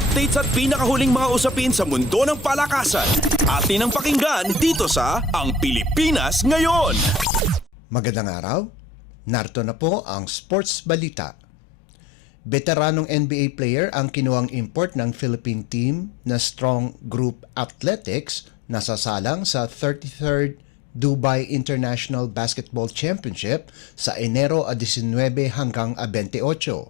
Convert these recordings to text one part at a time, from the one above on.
Updates at pinakahuling mga usapin sa mundo ng palakasan. Atin ang pakinggan dito sa Ang Pilipinas Ngayon. Magandang araw. Narito na po ang sports balita. Veteranong NBA player ang kinuhang import ng Philippine team na Strong Group Athletics na sasalang sa 33rd Dubai International Basketball Championship sa Enero 19 hanggang 28.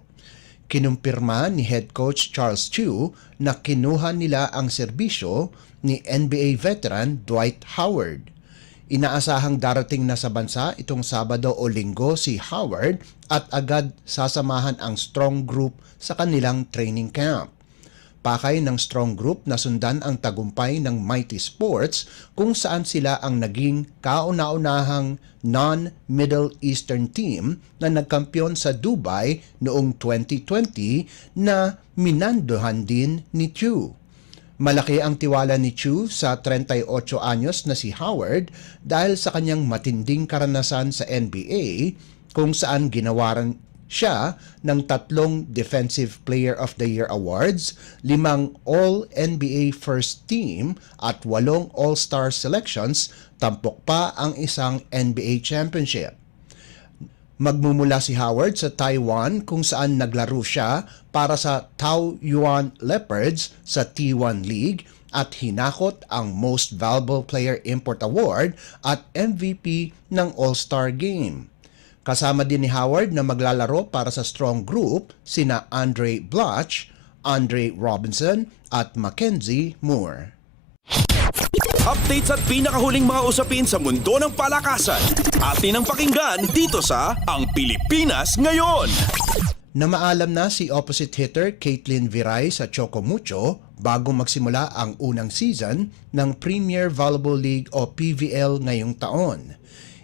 Kinumpirma ni head coach Charles Chiu na kinuha nila ang serbisyo ni NBA veteran Dwight Howard. Inaasahang darating na sa bansa itong Sabado o Linggo si Howard at agad sasamahan ang Strong Group sa kanilang training camp. Pakay ng Strong Group na sundan ang tagumpay ng Mighty Sports kung saan sila ang naging kauna-unahang non-Middle Eastern team na nagkampiyon sa Dubai noong 2020 na minandohan din ni Chiu. Malaki ang tiwala ni Chiu sa 38 anyos na si Howard dahil sa kanyang matinding karanasan sa NBA kung saan ginawaran siya ng 3 Defensive Player of the Year awards, 5 All-NBA First Team at 8 All-Star selections, tampok pa ang isang NBA championship. Magmumula si Howard sa Taiwan kung saan naglaro siya para sa Taoyuan Leopards sa T1 League at hinakot ang Most Valuable Player Import Award at MVP ng All-Star Game. Kasama din ni Howard na maglalaro para sa Strong Group sina Andre Blatch, Andre Robinson at Mackenzie Moore. Updates at pinakahuling mga usapin sa mundo ng palakasan. Atin ang pakinggan dito sa Ang Pilipinas Ngayon. Namaalam na si opposite hitter Caitlin Viray sa Choco Mucho bago magsimula ang unang season ng Premier Volleyball League o PVL ngayong taon.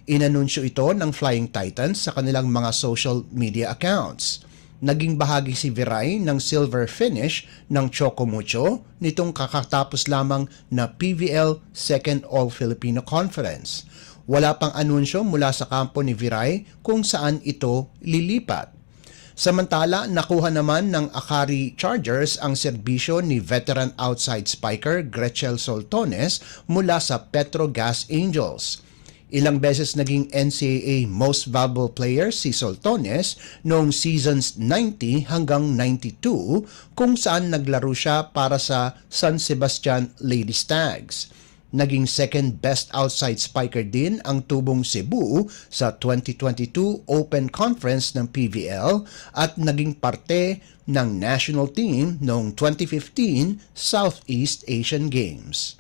Inanunsyo ito ng Flying Titans sa kanilang mga social media accounts. Naging bahagi si Viray ng silver finish ng Choco Mucho nitong kakatapos lamang na PVL Second All-Filipino Conference. Wala pang anunsyo mula sa kampo ni Viray kung saan ito lilipat. Samantala, nakuha naman ng Akari Chargers ang serbisyo ni veteran outside spiker Gretchel Soltones mula sa Petrogas Angels. Ilang beses naging NCAA Most Valuable Player si Soltones noong seasons 90 hanggang 92 kung saan naglaro siya para sa San Sebastian Lady Stags. Naging second best outside spiker din ang Tubong Cebu sa 2022 Open Conference ng PVL at naging parte ng national team noong 2015 Southeast Asian Games.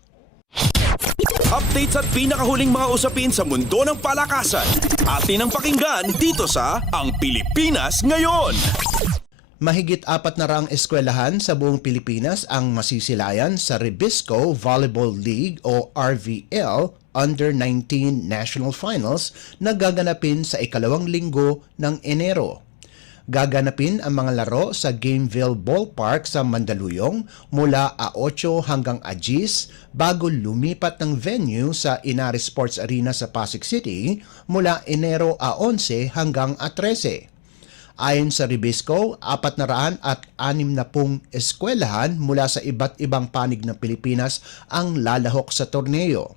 Updates at pinakahuling mga usapin sa mundo ng palakasan. Atin ang pakinggan dito sa Ang Pilipinas Ngayon. Mahigit 400 eskwelahan sa buong Pilipinas ang masisilayan sa Rebisco Volleyball League o RVL Under-19 National Finals na gaganapin sa ikalawang linggo ng Enero. Gaganapin ang mga laro sa Gameville Ballpark sa Mandaluyong mula 8 hanggang 10 bago lumipat ng venue sa Inaris Sports Arena sa Pasig City mula Enero 11 hanggang 13. Ayon sa Rebisco, 460 eskwelahan mula sa iba't ibang panig ng Pilipinas ang lalahok sa torneo.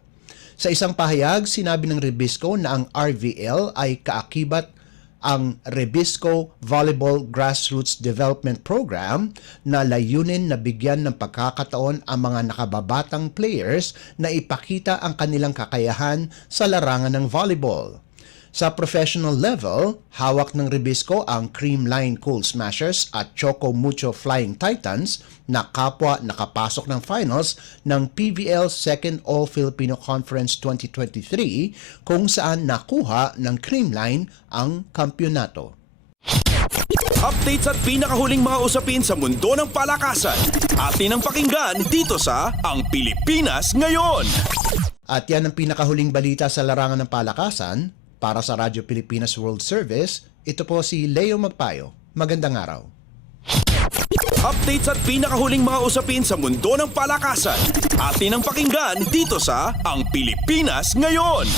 Sa isang pahayag, sinabi ng Rebisco na ang RVL ay kaakibat ang Rebisco Volleyball Grassroots Development Program na layunin na bigyan ng pagkakataon ang mga nakababatang players na ipakita ang kanilang kakayahan sa larangan ng volleyball. Sa professional level, hawak ng Rebisco ang Creamline Cool Smashers at Choco Mucho Flying Titans na kapwa nakapasok ng finals ng PVL Second All-Filipino Conference 2023 kung saan nakuha ng Creamline ang kampyonato. Updates at pinakahuling mga usapin sa mundo ng palakasan. Atin ang pakinggan dito sa Ang Pilipinas Ngayon. At yan ang pinakahuling balita sa larangan ng palakasan. Para sa Radyo Pilipinas World Service, ito po si Leo Magpayo. Magandang araw. Updates at pinakahuling mga usapin sa mundo ng palakasan. Atin ang pakinggan dito sa Ang Pilipinas Ngayon.